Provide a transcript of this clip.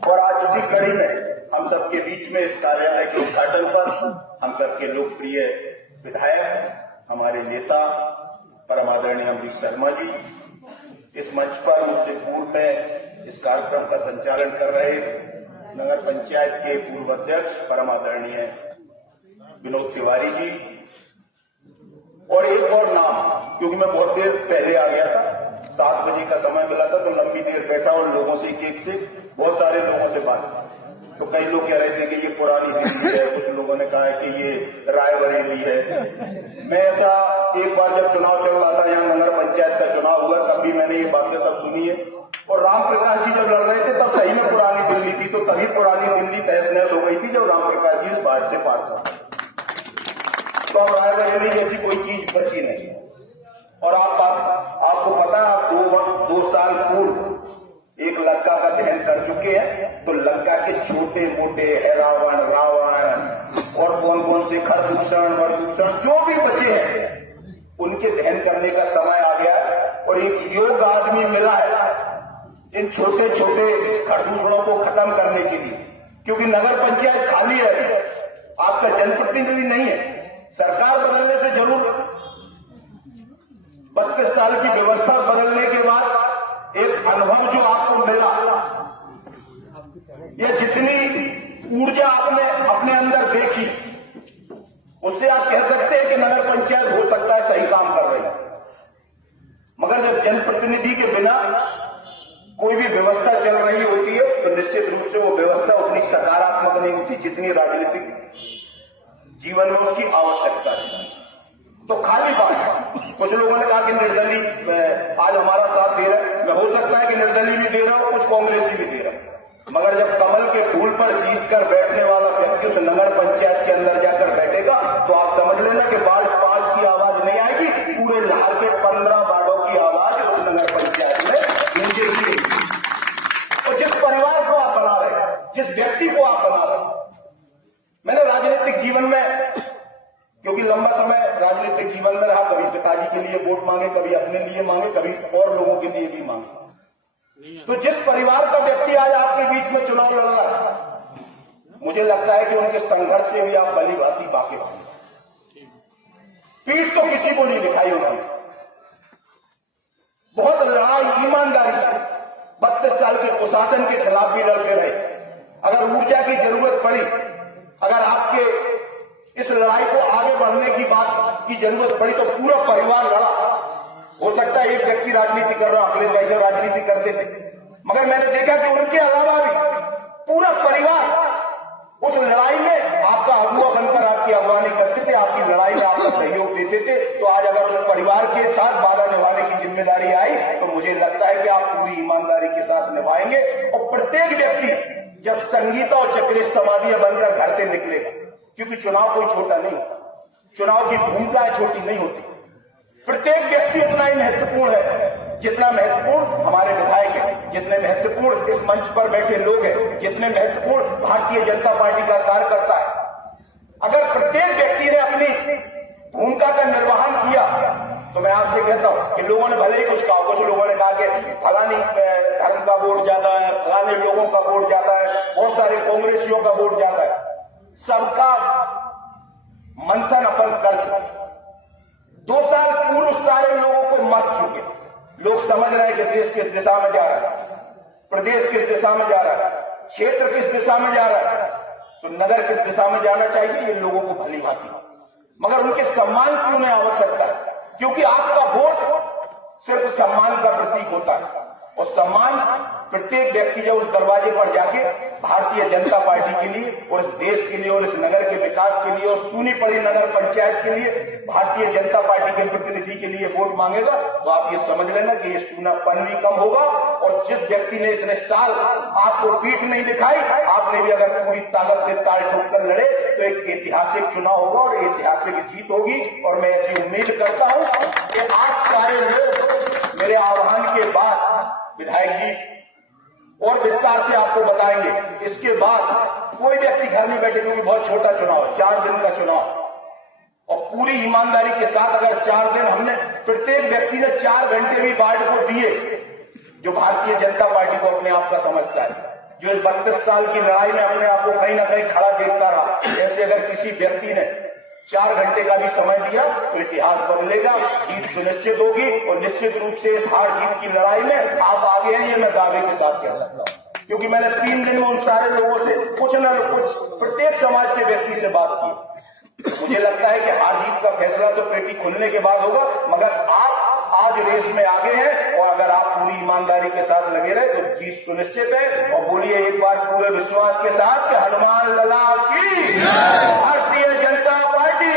और आज उसी कड़ी में हम सबके बीच में इस कार्यालय के उद्घाटन पर हम सबके लोकप्रिय विधायक, हमारे नेता परम आदरणीय अमरीश शर्मा जी इस मंच पर मुझसे पूर्व में इस कार्यक्रम का संचालन कर रहे नगर पंचायत के पूर्व अध्यक्ष परम आदरणीय विनोद तिवारी जी, और एक और नाम, क्योंकि मैं बहुत देर पहले आ गया था, 7 बजे का समय मिला था तो लंबी देर बैठा और लोगों से एक से बहुत सारे लोगों से बात की। तो कई लोग कह रहे थे कि ये पुरानी दिल्ली है, कुछ लोगों ने कहा है कि ये रायबरेली है। मैं ऐसा एक बार जब चुनाव चल रहा था, यहाँ नगर पंचायत का चुनाव हुआ, तब भी मैंने ये बातें सब सुनी है। और राम प्रकाश जी जब लड़ रहे थे तब सही में पुरानी दिल्ली थी, तो तभी पुरानी दिल्ली तहस नहस हो गई थी जब राम प्रकाश जी इस बाढ़ से पार थे। तो अब रायबरेली जैसी कोई चीज बची नहीं है। और आपको पता है, आप 2 साल पूर्व एक लंका का दहन कर चुके हैं, तो लंका के छोटे मोटे रावण और कौन से खरदूषण वरदूषण जो भी बचे हैं उनके दहन करने का समय आ गया है। और एक योग्य आदमी मिला है इन छोटे छोटे खरदूषणों को खत्म करने के लिए, क्योंकि नगर पंचायत खाली है, आपका जनप्रतिनिधि नहीं है। सरकार बदलने से जरूर 32 साल की व्यवस्था बदलने के बाद एक अनुभव जो आपको मिला, ये जितनी ऊर्जा आपने अपने अंदर देखी, उससे आप कह सकते हैं कि नगर पंचायत हो सकता है सही काम कर रही है। मगर जब जनप्रतिनिधि के बिना कोई भी व्यवस्था चल रही होती है तो निश्चित रूप से वो व्यवस्था उतनी सकारात्मक नहीं होती जितनी राजनीतिक जीवन में उसकी आवश्यकता है। तो खाली बात, कुछ लोगों ने कहा कि निर्दलीय आज हमारा साथ दे रहा है, हो सकता है कि निर्दलीय भी दे रहा हो, कुछ कांग्रेसी भी दे रहा है, मगर जब कमल के फूल पर जीत कर बैठने वाला व्यक्ति उस नगर पंचायत के अंदर जाकर बैठेगा तो आप समझ लेना कि वार्ड 5 की आवाज नहीं आएगी, पूरे लाहौर के 15 वार्डों की आवाज उस नगर पंचायत में गूंजेगी। और जिस परिवार को आप बना रहे हैं, जिस व्यक्ति को आप बना रहे हैं, मैंने राजनीतिक जीवन में, क्योंकि लंबा समय राजनीतिक जीवन में रहा, कभी पिताजी के लिए वोट मांगे, कभी अपने लिए मांगे, कभी और लोगों के लिए भी मांगे। तो जिस परिवार का व्यक्ति आज आपके बीच में चुनाव लड़ रहा है, मुझे लगता है कि उनके संघर्ष से भी आप भली भांति वाकिफ हैं। पीठ तो किसी को नहीं दिखाई उन्होंने, बहुत लड़ाई ईमानदारी से 32 साल के कुशासन के खिलाफ भी लड़ते रहे। अगर ऊर्जा की जरूरत पड़ी, अगर आपके इस लड़ाई को आगे बढ़ने की बात की जरूरत पड़ी तो पूरा परिवार लड़ा। हो सकता है एक व्यक्ति राजनीति कर रहा, अखिलेश भाई से राजनीति करते थे, मगर मैंने देखा कि उनके अलावा भी पूरा परिवार उस लड़ाई में आपका अगुआ बनकर आपकी अगुवानी करते थे, आपकी लड़ाई में आपका सहयोग देते थे। तो आज अगर उस परिवार के साथ वादा निभाने की जिम्मेदारी आई तो मुझे लगता है कि आप पूरी ईमानदारी के साथ निभाएंगे। और प्रत्येक व्यक्ति जब संगीता और चक्रेश समाधि बनकर घर से निकलेगा, क्योंकि चुनाव कोई छोटा नहीं होता, चुनाव की भूमिका छोटी नहीं होती, प्रत्येक व्यक्ति उतना ही महत्वपूर्ण है जितना महत्वपूर्ण हमारे विधायक हैं, जितने महत्वपूर्ण इस मंच पर बैठे लोग हैं, जितने महत्वपूर्ण भारतीय जनता पार्टी का कार्यकर्ता है। अगर प्रत्येक व्यक्ति ने अपनी भूमिका का निर्वहन किया तो मैं आपसे कहता हूं कि लोगों ने भले ही कुछ कहा, कुछ लोगों ने कहा कि फलानी धर्म का वोट ज्यादा है, फलाने लोगों का वोट ज्यादा है, बहुत सारे कांग्रेसियों का वोट ज्यादा है। सबका मंथन अपन कर चुके, 2 साल पूर्व सारे लोगों को मर चुके। लोग समझ रहे हैं कि देश किस दिशा में जा रहा है, प्रदेश किस दिशा में जा रहा है, क्षेत्र किस दिशा में जा रहा है, तो नगर किस दिशा में जाना चाहिए, ये लोगों को भली भांति। मगर उनके सम्मान की उन्हें आवश्यकता है, क्योंकि आपका वोट सिर्फ सम्मान का प्रतीक होता है। और सम्मान प्रत्येक व्यक्ति जब उस दरवाजे पर जाके भारतीय जनता पार्टी के लिए और इस देश के लिए और इस नगर के विकास के लिए और सूनी पड़ी नगर पंचायत के लिए भारतीय जनता पार्टी के प्रतिनिधि के लिए वोट मांगेगा, तो आप ये समझ लेना कि ये सूनापन भी कम होगा। और जिस व्यक्ति ने इतने साल आपको पीठ नहीं दिखाई, आपने भी अगर पूरी ताकत से ताल ठोक कर लड़े तो एक ऐतिहासिक चुनाव होगा और ऐतिहासिक जीत होगी। और मैं ऐसी उम्मीद करता हूं कि आज सारे लोग मेरे आह्वान के बाद विधायक जी और विस्तार से आपको बताएंगे। इसके बाद कोई व्यक्ति घर में बैठे, क्योंकि बहुत छोटा चुनाव है, 4 दिन का चुनाव, और पूरी ईमानदारी के साथ अगर 4 दिन हमने प्रत्येक व्यक्ति ने 4 घंटे भी वार्ड को दिए, जो भारतीय जनता पार्टी को अपने आप का समझता है, जो इस 32 साल की लड़ाई में अपने आप को कहीं ना कहीं खड़ा देखता रहा, ऐसे अगर किसी व्यक्ति ने 4 घंटे का भी समय दिया तो इतिहास बदलेगा, जीत सुनिश्चित होगी और निश्चित रूप से इस हार जीत की लड़ाई में आप आगे हैं, ये मैं दावे के साथ कह सकता हूं। क्योंकि मैंने 3 दिन में उन सारे लोगों से कुछ न कुछ प्रत्येक समाज के व्यक्ति से बात की। मुझे लगता है कि हार जीत का फैसला तो पेटी खुलने के बाद होगा, मगर आप आज रेस में आगे हैं और अगर आप पूरी ईमानदारी के साथ लगे रहे तो जीत सुनिश्चित है। और बोलिए एक बार पूरे विश्वास के साथ कि हनुमान लला की, भारतीय जनता पार्टी।